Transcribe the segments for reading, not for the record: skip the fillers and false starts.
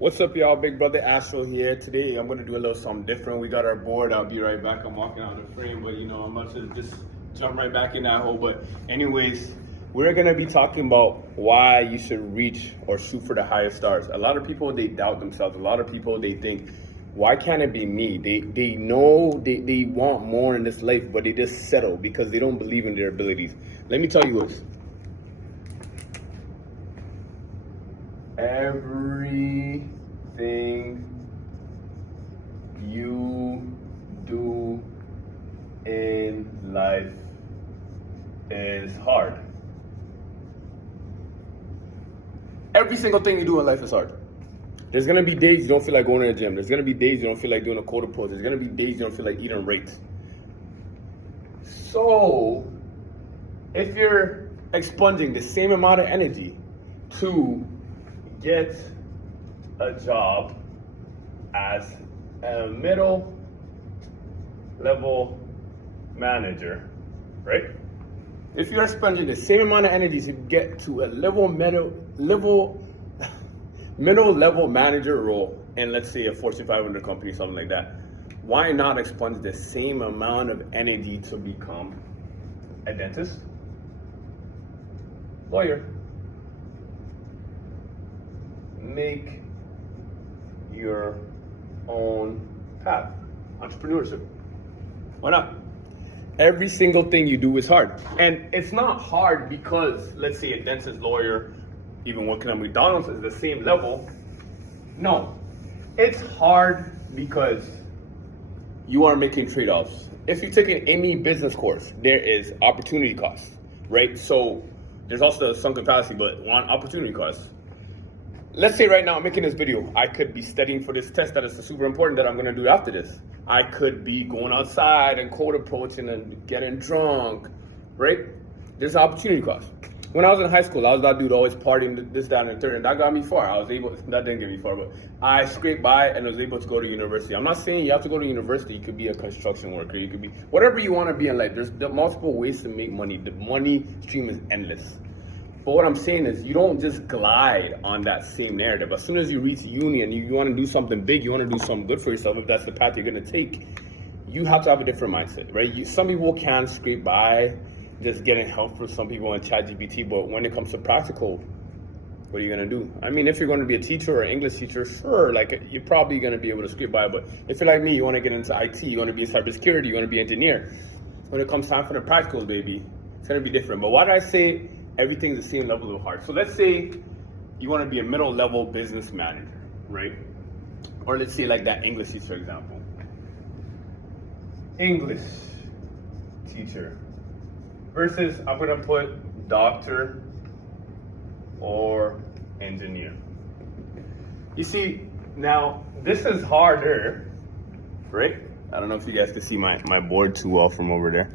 What's up, y'all? Big brother Astro here. Today, I'm gonna do a little something different. We got our board. I'll be right back. I'm walking out of the frame, but I'm about to just jump right back in that hole. But anyways, we're gonna be talking about why you should reach or shoot for the highest stars. A lot of people, they doubt themselves. A lot of people, they think, why can't it be me? They know they want more in this life, but they just settle because they don't believe in their abilities. Let me tell you this. Everything you do in life is hard. Every single thing you do in life is hard. There's gonna be days you don't feel like going to the gym. There's gonna be days you don't feel like doing a quarter pose. There's gonna be days you don't feel like eating right. So, if you're expunging the same amount of energy to get a job as a middle level manager, right? If you're spending the same amount of energy to get to a middle level manager role in, let's say, a Fortune 500 company, something like that, why not expunge the same amount of energy to become a dentist, lawyer? Make your own path. Entrepreneurship. Why not? Every single thing you do is hard. And it's not hard because, let's say, a dentist, lawyer, even working at McDonald's is the same level. No. It's hard because you are making trade-offs. If you've taken any business course, there is opportunity cost, right? So there's also the sunken fallacy, but one opportunity cost. Let's say right now I'm making this video. I could be studying for this test that is super important that I'm gonna do after this. I could be going outside and cold approaching and getting drunk, right? There's an opportunity cost. When I was in high school, I was that dude always partying this, that, and the third, and that got me far. That didn't get me far, but I scraped by and was able to go to university. I'm not saying you have to go to university. You could be a construction worker. You could be whatever you want to be in life. There's multiple ways to make money. The money stream is endless. But what I'm saying is you don't just glide on that same narrative. As soon as you reach uni and you want to do something big, you want to do something good for yourself, if that's the path you're going to take, you have to have a different mindset, right? Some people can scrape by just getting help from some people in ChatGPT, but when it comes to practical, what are you going to do? I mean, if you're going to be a teacher or an English teacher, sure, like you're probably going to be able to scrape by, but if you're like me, you want to get into IT, you want to be in cybersecurity, you want to be an engineer, when it comes time for the practicals, baby, it's going to be different. But why did I say everything's the same level of hard? So let's say you want to be a middle level business manager, right? Or let's say like that English teacher example. English teacher versus I'm going to put doctor or engineer. You see, now this is harder, right? I don't know if you guys can see my board too well from over there.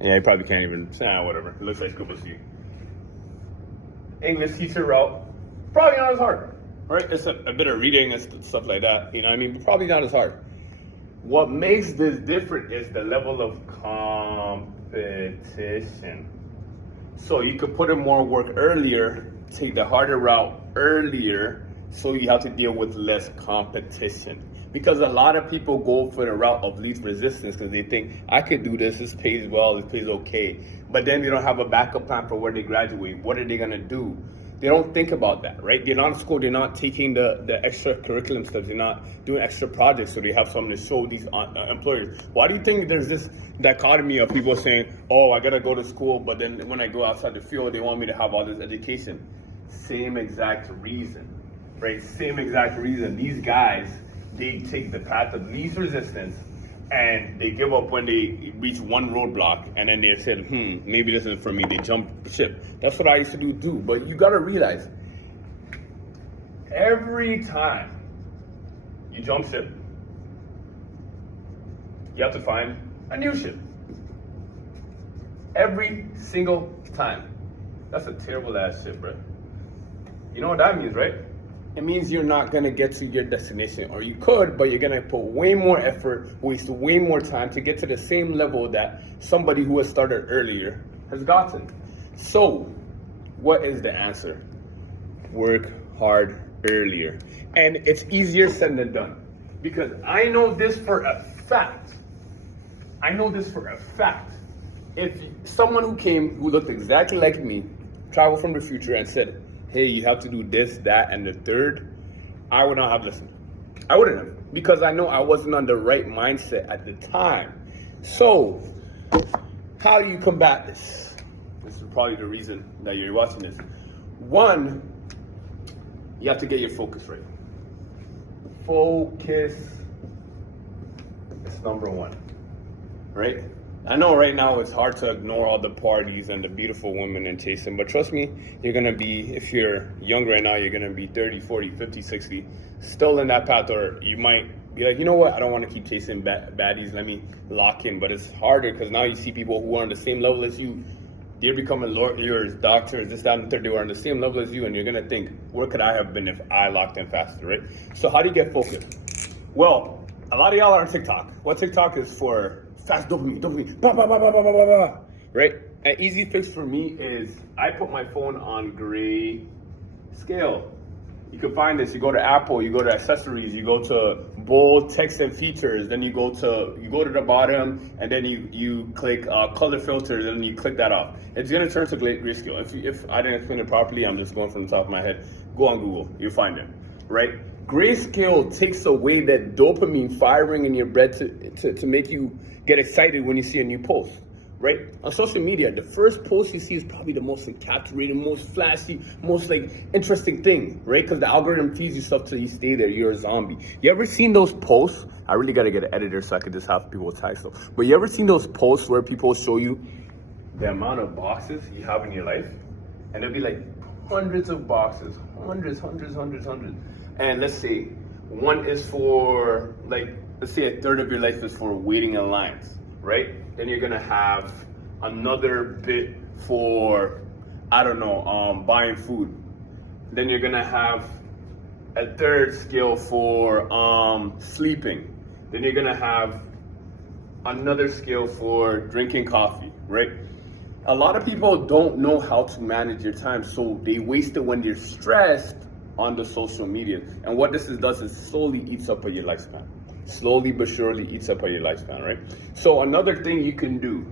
Yeah, you probably can't even, whatever. It looks like scribbles to you. English teacher route, probably not as hard, right? It's a bit of reading and stuff like that, you know what I mean? But probably not as hard. What makes this different is the level of competition. So you could put in more work earlier, take the harder route earlier, so you have to deal with less competition. Because a lot of people go for the route of least resistance because they think, I could do this pays well, this pays okay. But then they don't have a backup plan for where they graduate. What are they gonna do? They don't think about that, right? They're not in school, they're not taking the extra curriculum steps, they're not doing extra projects so they have something to show these employers. Why do you think there's this dichotomy of people saying, oh, I gotta go to school, but then when I go outside the field, they want me to have all this education? Same exact reason, right? Same exact reason. These guys, they take the path of least resistance and they give up when they reach one roadblock and then they said, maybe this isn't for me. They jump ship. That's what I used to do too. But you gotta realize, every time you jump ship, you have to find a new ship. Every single time. That's a terrible ass ship, bro. You know what that means, right? It means you're not gonna get to your destination, or you could, but you're gonna put way more effort, waste way more time to get to the same level that somebody who has started earlier has gotten. So, what is the answer? Work hard earlier. And it's easier said than done. Because I know this for a fact. If someone who looked exactly like me, traveled from the future and said, hey, you have to do this, that, and the third, I would not have listened. I wouldn't have, because I know I wasn't on the right mindset at the time. So, how do you combat this? This is probably the reason that you're watching this. One, you have to get your focus right. Focus is number one, right? I know right now it's hard to ignore all the parties and the beautiful women and chasing, but trust me, you're gonna be, if you're young right now, you're gonna be 30, 40, 50, 60, still in that path, or you might be like, you know what, I don't wanna keep chasing baddies, let me lock in. But it's harder because now you see people who are on the same level as you. They're becoming lawyers, doctors, this, that, and the third. They were on the same level as you, and you're gonna think, where could I have been if I locked in faster, right? So how do you get focused? Well, a lot of y'all are on TikTok. What TikTok is for? Fast dopamine, bah, bah, bah, bah, bah, bah, bah, bah. Right? An easy fix for me is I put my phone on gray scale. You can find this. You go to Apple, you go to accessories, you go to bold text and features, then you go to the bottom, and then you click color filters, and you click that off. It's gonna turn to grayscale. If I didn't explain it properly, I'm just going from the top of my head. Go on Google, you'll find it. Right? Grayscale takes away that dopamine firing in your brain to make you get excited when you see a new post, right? On social media, the first post you see is probably the most captivating, most flashy, most like interesting thing, right? Because the algorithm feeds you stuff till you stay there. You're a zombie. You ever seen those posts? I really got to get an editor so I could just have people type stuff. But you ever seen those posts where people show you the amount of boxes you have in your life? And there'll be like hundreds of boxes, hundreds. And let's say one is for let's say a third of your life is for waiting in lines, right? Then you're gonna have another bit for, I don't know, buying food. Then you're gonna have a third skill for sleeping. Then you're gonna have another skill for drinking coffee, right? A lot of people don't know how to manage your time, so they waste it when they're stressed on the social media. And what this does is slowly eats up at your lifespan. Slowly but surely eats up at your lifespan, right? So another thing you can do,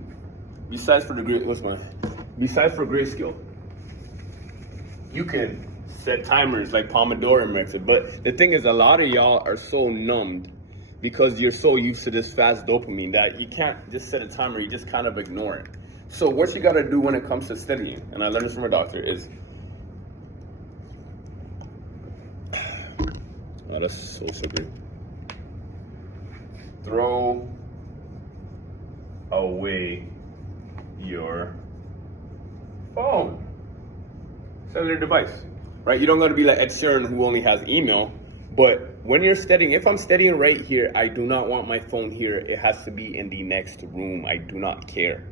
besides for grayscale, you can set timers like Pomodoro method. But the thing is, a lot of y'all are so numbed because you're so used to this fast dopamine that you can't just set a timer, you just kind of ignore it. So what you gotta do when it comes to studying, and I learned this from a doctor, is oh, that's so sugary. Throw away your phone, cellular device, right? You don't gotta be like Ed Sheeran who only has email, but when you're studying, if I'm studying right here, I do not want my phone here. It has to be in the next room. I do not care.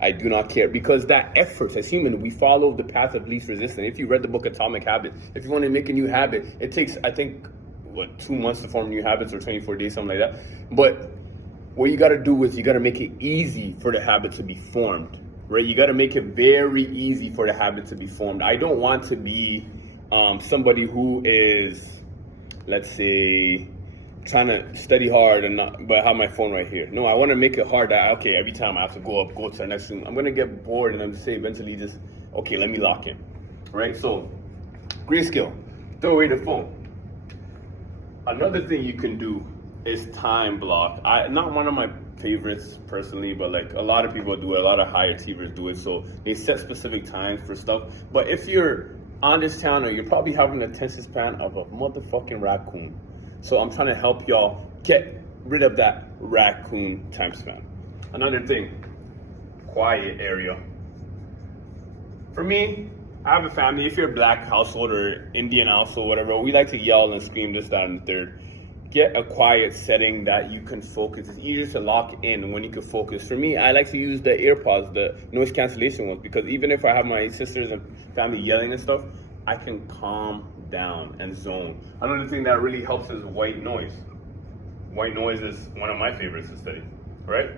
Because that effort, as human, we follow the path of least resistance. If you read the book Atomic Habits, if you want to make a new habit, it takes, I think, 2 months to form new habits or 24 days, something like that. But what you got to do is you got to make it easy for the habit to be formed, right? You got to make it very easy for the habit to be formed. I don't want to be somebody who is, let's say, trying to study hard but have my phone right here. No, I want to make it hard that, okay, every time I have to go to the next room, I'm going to get bored and I'm just say eventually just, okay, let me lock in, right? So, grayscale, throw away the phone. Another thing you can do is time block. Not one of my favorites personally, but like a lot of people do it, a lot of high achievers do it. So they set specific times for stuff. But if you're on this channel, you're probably having an attention span of a motherfucking raccoon. So I'm trying to help y'all get rid of that raccoon time span. Another thing, quiet area. For me, I have a family. If you're a black household or Indian household, whatever, we like to yell and scream this, that, and the third. Get a quiet setting that you can focus. It's easier to lock in when you can focus. For me, I like to use the AirPods, the noise cancellation ones, because even if I have my sisters and family yelling and stuff, I can calm down and zone. Another thing that really helps is white noise. White noise is one of my favorites to study, right?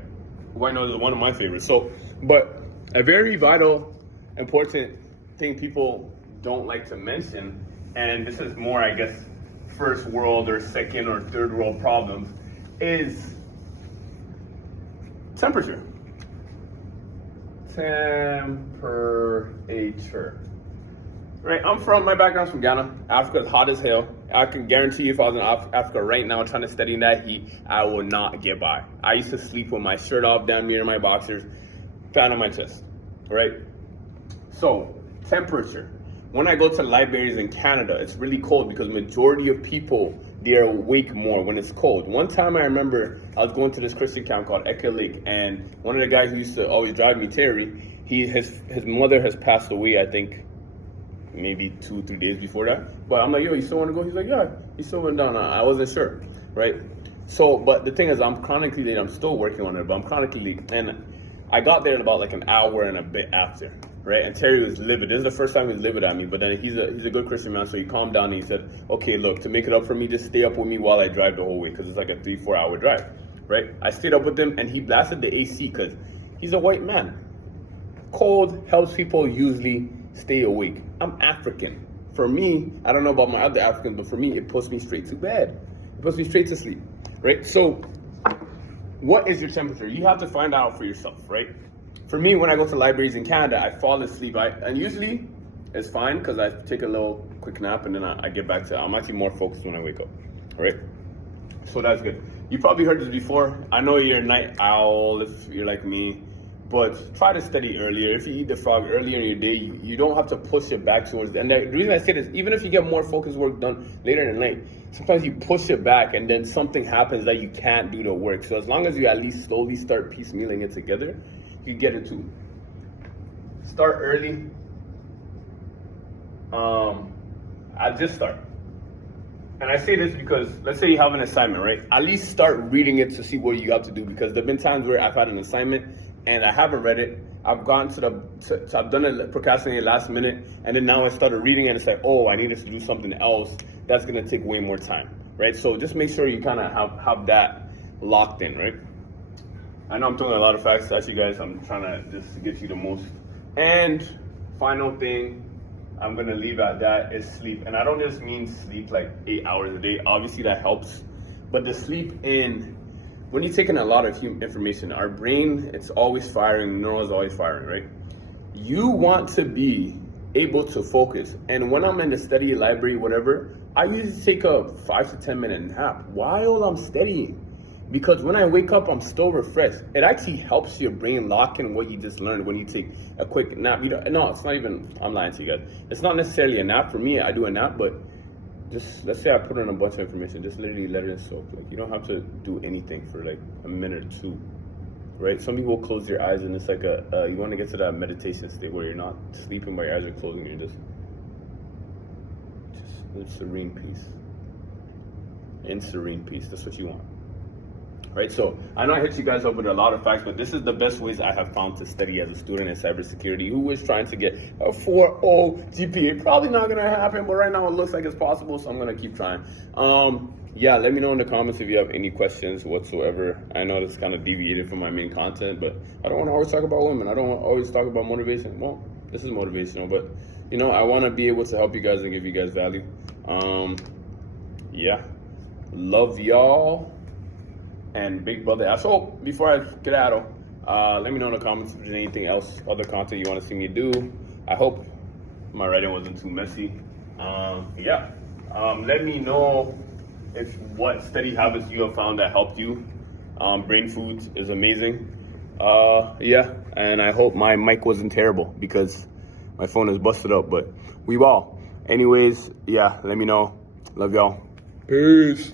White noise is one of my favorites. So, but a very vital, important thing people don't like to mention and this is more, I guess, first world or second or third world problems, is temperature. Temperature. Right, my background's from Ghana. Africa's hot as hell. I can guarantee you if I was in Africa right now trying to study in that heat, I would not get by. I used to sleep with my shirt off down near my boxers, fan on my chest, right? So, temperature. When I go to libraries in Canada, it's really cold because majority of people, they're awake more when it's cold. One time I remember I was going to this Christian camp called Eka Lake, and one of the guys who used to always drive me, Terry, his mother has passed away, I think, maybe 2-3 days before that. But I'm like, yo, you still want to go? He's like, yeah, he still went down. I wasn't sure, right? So, but the thing is, I'm chronically late. I'm still working on it, but I'm chronically late. And I got there in about like an hour and a bit after, right? And Terry was livid. This is the first time he was livid at me, but then he's a good Christian man, so he calmed down and he said, okay, look, to make it up for me, just stay up with me while I drive the whole way, because it's like a 3-4 hour drive, right? I stayed up with him, and he blasted the AC because he's a white man. Cold helps people usually stay awake. I'm African. For me, I don't know about my other Africans, but for me, it puts me straight to bed. It puts me straight to sleep, right? So, what is your temperature? You have to find out for yourself, right? For me, when I go to libraries in Canada, I fall asleep. And usually, it's fine because I take a little quick nap and then I get back to it. I'm actually more focused when I wake up, right? So that's good. You probably heard this before. I know you're a night owl if you're like me, but try to study earlier. If you eat the frog earlier in your day, you don't have to push it back towards. And the reason I say this, even if you get more focused work done later in the night, sometimes you push it back and then something happens that you can't do the work. So as long as you at least slowly start piecemealing it together, you get it too. Start early. I just start. And I say this because, let's say you have an assignment, right? At least start reading it to see what you have to do, because there have been times where I've had an assignment and I haven't read it. I've gone I've done it, procrastinated last minute, and then now I started reading it and it's like, oh, I needed to do something else. That's gonna take way more time, right? So just make sure you kind of have that locked in, right? I know I'm throwing a lot of facts at you guys. I'm trying to just get you the most. And final thing I'm gonna leave at that is sleep. And I don't just mean sleep like 8 hours a day. Obviously that helps, but the sleep when you're taking a lot of information, our brain, it's always firing, neurons always firing, right? You want to be able to focus. And when I'm in the study library, whatever, I usually take a 5 to 10 minute nap while I'm studying. Because when I wake up, I'm still refreshed. It actually helps your brain lock in what you just learned when you take a quick nap. No, it's not even, I'm lying to you guys. It's not necessarily a nap. For me, I do a nap, but just, let's say I put in a bunch of information, just literally let it soak. Like, you don't have to do anything for like a minute or two, right? Some people close their eyes and it's like you want to get to that meditation state where you're not sleeping, but your eyes are closing, you're just in serene peace. In serene peace, that's what you want. Right, so I know I hit you guys up with a lot of facts, but this is the best ways I have found to study as a student in cybersecurity who is trying to get a 4.0 GPA. Probably not gonna happen, but right now it looks like it's possible, so I'm gonna keep trying. Yeah, let me know in the comments if you have any questions whatsoever. I know this kind of deviated from my main content, but I don't want to always talk about women. I don't want to always talk about motivation. Well, this is motivational, but you know, I want to be able to help you guys and give you guys value. Yeah, love y'all. And big brother. So before I get out, let me know in the comments if there's anything else, other content you want to see me do. I hope my writing wasn't too messy. Yeah. Let me know what study habits you have found that helped you. Brain Foods is amazing. Yeah, and I hope my mic wasn't terrible because my phone is busted up, but we all. Anyways, yeah, let me know. Love y'all. Peace.